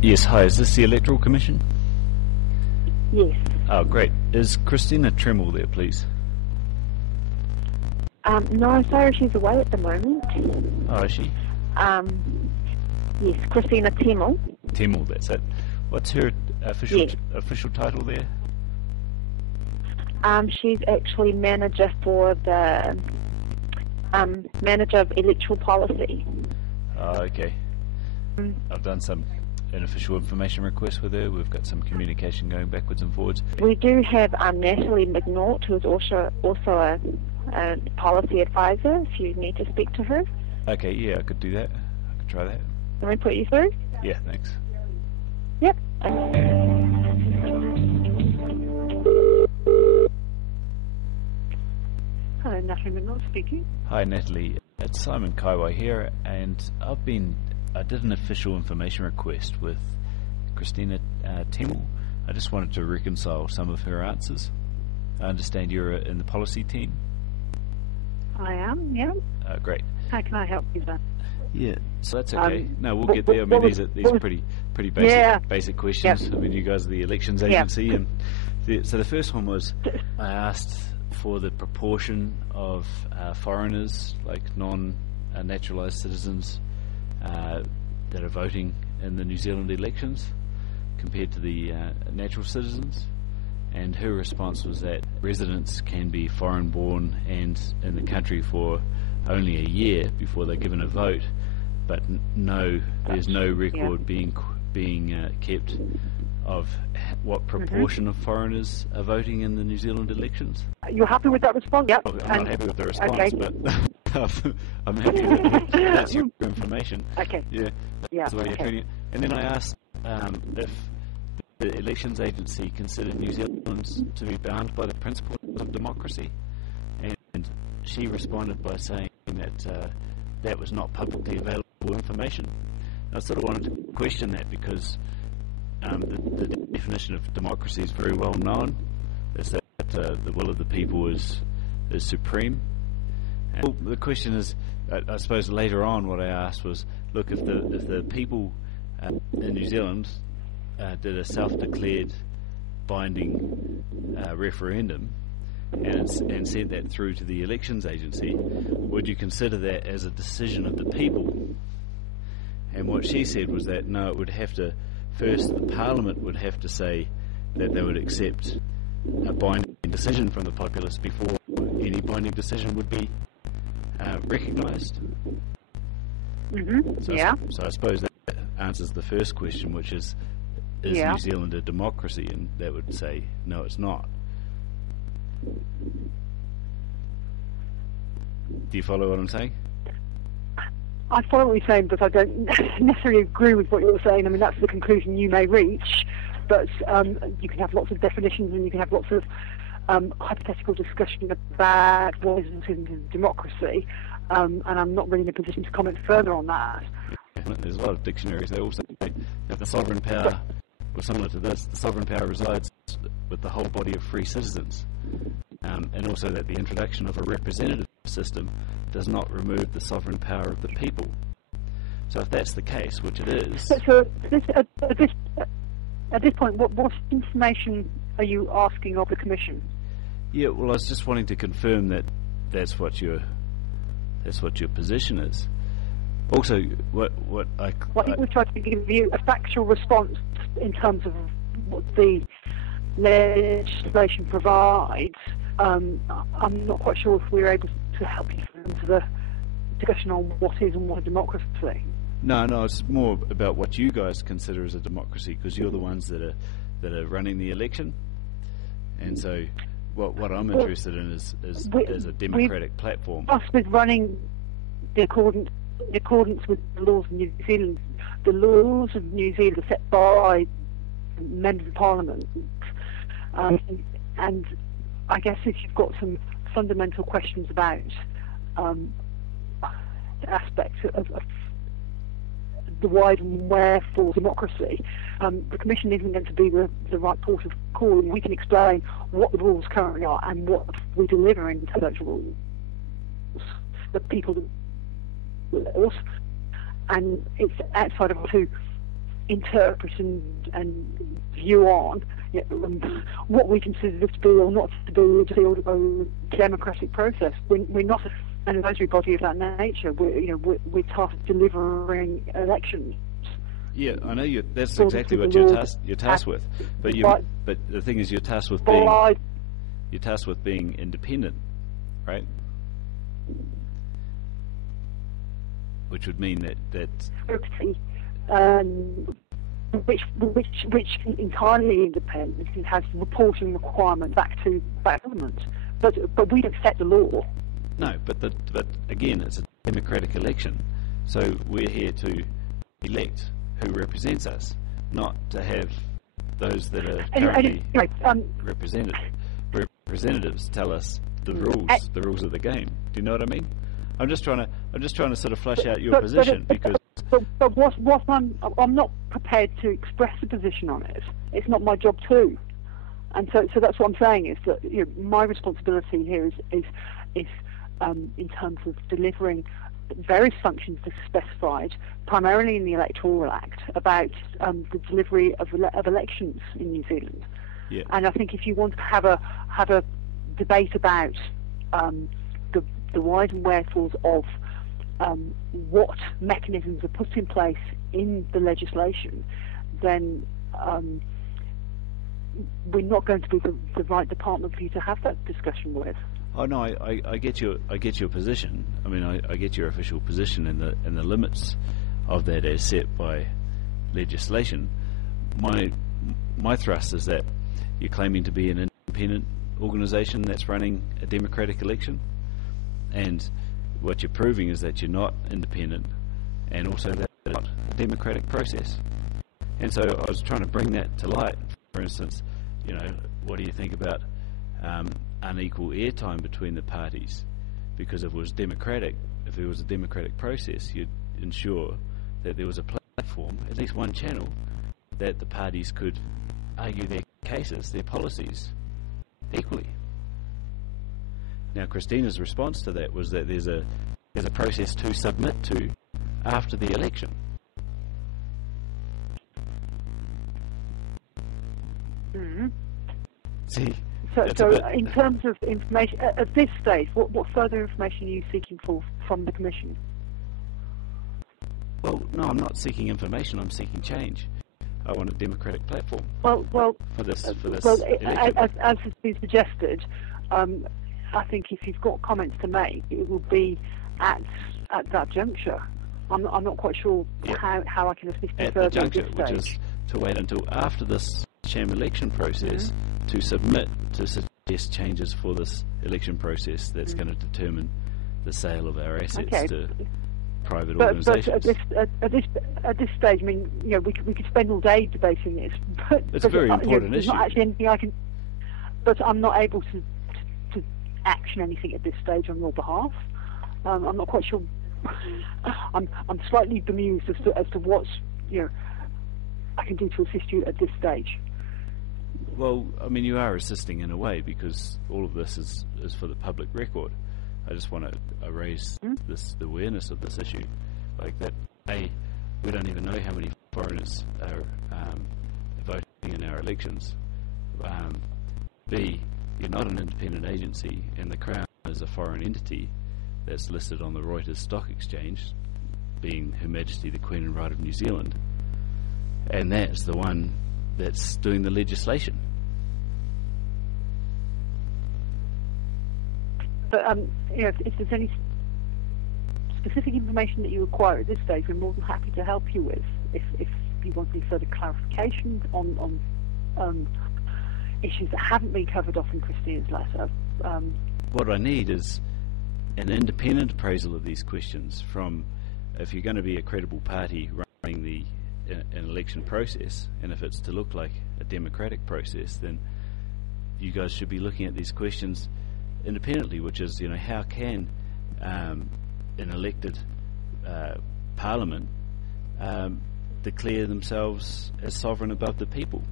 Yes, hi, is this the Electoral Commission? Yes. Oh, great. Is Christina Tremel there, please? No, sorry, she's away at the moment. Oh, is she? Yes, Christina Tremel. Tremel, that's it. What's her official title there? She's actually manager for the manager of electoral policy. Oh, okay. I've done some unofficial information requests with her. We've got some communication going backwards and forwards. We do have Natalie McNaught, who's also a policy advisor, if you need to speak to her. Okay, yeah, I could do that. I could try that. Can we put you through? Yeah, thanks. Yep. Hello, Natalie McNaught speaking. Hi, Natalie. It's Simon Kaiwai here, and I did an official information request with Christina Tremel. I just wanted to reconcile some of her answers. I understand you're in the policy team. I am, yeah. Great. How can I help you then? Yeah, so that's okay. No, we'll get there. I mean, these are pretty basic questions. Yep. I mean, you guys are the elections agency, and so the first one was I asked for the proportion of foreigners, like non-naturalised citizens, that are voting in the New Zealand elections compared to the natural citizens. And her response was that residents can be foreign-born and in the country for only a year before they're given a vote, but there's no record being kept of what proportion of foreigners are voting in the New Zealand elections. You're happy with that response? Yep. I'm not happy with the response, okay. But I'm happy that that's your information. Okay. Yeah. That's the way you're treating it. And then I asked if the elections agency considered New Zealanders to be bound by the principles of democracy, and she responded by saying that that was not publicly available information. I sort of wanted to question that because the definition of democracy is very well known. It's that the will of the people is supreme. And the question is, I suppose later on what I asked was, look, if the people in New Zealand did a self-declared binding referendum and sent that through to the elections agency, would you consider that as a decision of the people? And what she said was that no, it would have to, first the Parliament would have to say that they would accept a binding decision from the populace before any binding decision would be recognised. Mm-hmm. So I suppose that answers the first question, which is New Zealand a democracy? And that would say, no, it's not. Do you follow what I'm saying? I follow what you're saying, but I don't necessarily agree with what you're saying. I mean, that's the conclusion you may reach, but you can have lots of definitions and you can have lots of hypothetical discussion about what is in democracy, and I'm not really in a position to comment further on that. There's a lot of dictionaries that also say that the sovereign power, or similar to this, the sovereign power resides with the whole body of free citizens, and also that the introduction of a representative system does not remove the sovereign power of the people. So if that's the case, which it is... So at this point, what information are you asking of the Commission? Yeah, well, I was just wanting to confirm that that's what your position is. Also, what I think we've tried to give you a factual response in terms of what the legislation provides. I'm not quite sure if we're able to help you into the discussion on what is and what a democracy. No, it's more about what you guys consider as a democracy, because you're the ones that are running the election, and so what I'm interested in is a democratic platform. Us with running in accordance with the laws of New Zealand. The laws of New Zealand are set by members of Parliament, and I guess if you've got some fundamental questions about aspects of the wide and wherefore democracy, the Commission isn't going to be the right port of call. We can explain what the rules currently are and what we deliver in those rules. The people rules, and it's outside of to interpret and view on what we consider this to be or not to be a democratic process. We're not an advisory body of that nature. We're tasked with delivering elections. Yeah, I know that's exactly what you're tasked with. But the thing is, you're tasked with being independent, right? Which would mean that which entirely independent. It has reporting requirement back to government, but we don't set the law. No, but again, it's a democratic election, so we're here to elect who represents us, not to have those that are currently representatives tell us the rules of the game. Do you know what I mean? I'm just trying to sort of flush out your position because. But what I'm not prepared to express a position on it. It's not my job to, and so that's what I'm saying is that my responsibility here is in terms of delivering various functions that are specified primarily in the Electoral Act about the delivery of elections in New Zealand. Yeah. And I think if you want to have a debate about the whys and wherefores of what mechanisms are put in place in the legislation, then we're not going to be the right department for you to have that discussion with. Oh no, I get your position. I mean, I get your official position and the limits of that as set by legislation. My thrust is that you're claiming to be an independent organisation that's running a democratic election, and what you're proving is that you're not independent, and also that it's not a democratic process. And so I was trying to bring that to light. For instance, what do you think about unequal airtime between the parties? Because if it was democratic, if there was a democratic process, you'd ensure that there was a platform, at least one channel, that the parties could argue their cases, their policies, equally. Now, Christina's response to that was that there's a process to submit to after the election. Mm-hmm. See. So in terms of information, at this stage, what further information are you seeking from the Commission? Well, no, I'm not seeking information. I'm seeking change. I want a democratic platform. Well, for this as has been suggested, I think if you've got comments to make, it will be at that juncture. I'm not quite sure how I can assist you further at the juncture, at this stage. Which is to wait until after this sham election process to submit to suggest changes for this election process that's going to determine the sale of our assets to private organisations. But at this stage, I mean, we could spend all day debating this. But it's a very important there's issue. Not actually anything I can, but I'm not able to action anything at this stage on your behalf. I'm not quite sure. I'm slightly bemused as to what I can do to assist you at this stage. Well, I mean, you are assisting in a way because all of this is for the public record. I just want to raise the awareness of this issue, like that. A, we don't even know how many foreigners are voting in our elections. B, you're not an independent agency, and the Crown is a foreign entity that's listed on the Reuters Stock Exchange, being Her Majesty the Queen and Right of New Zealand, and that's the one that's doing the legislation. But if there's any specific information that you require at this stage, we're more than happy to help you with. If you want any further clarification on issues that haven't been covered off in Christina's letter. What I need is an independent appraisal of these questions from, if you're going to be a credible party running an election process, and if it's to look like a democratic process, then you guys should be looking at these questions independently, which is, how can an elected parliament declare themselves as sovereign above the people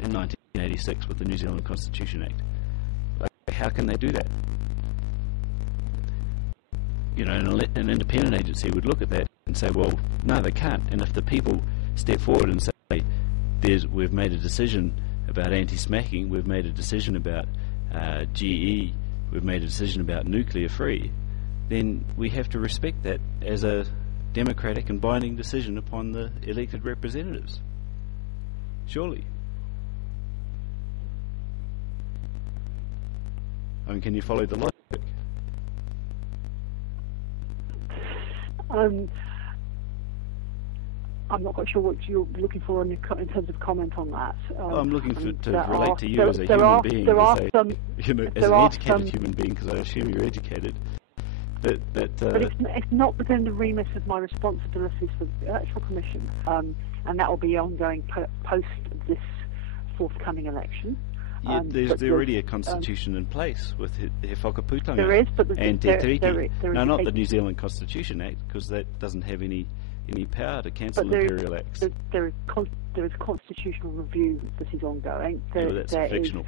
in 1986 with the New Zealand Constitution Act? How can they do that? An independent agency would look at that and say, well, no, they can't. And if the people step forward and say, we've made a decision about anti-smacking, we've made a decision about GE, we've made a decision about nuclear free, then we have to respect that as a democratic and binding decision upon the elected representatives. Surely. I mean, can you follow the logic? I'm not quite sure what you're looking for in terms of comment on that. I'm looking to relate to you as a human being, as an educated human being, because I assume you're educated. But it's not within the remit of my responsibilities for the Electoral Commission, and that will be ongoing post this forthcoming election. There's already a constitution in place with He Whakaputanga there is, but and Te Tiriti. There No, not the New Zealand Constitution Act, because that doesn't have any power to cancel imperial acts. There is constitutional review that is ongoing. That's a fictional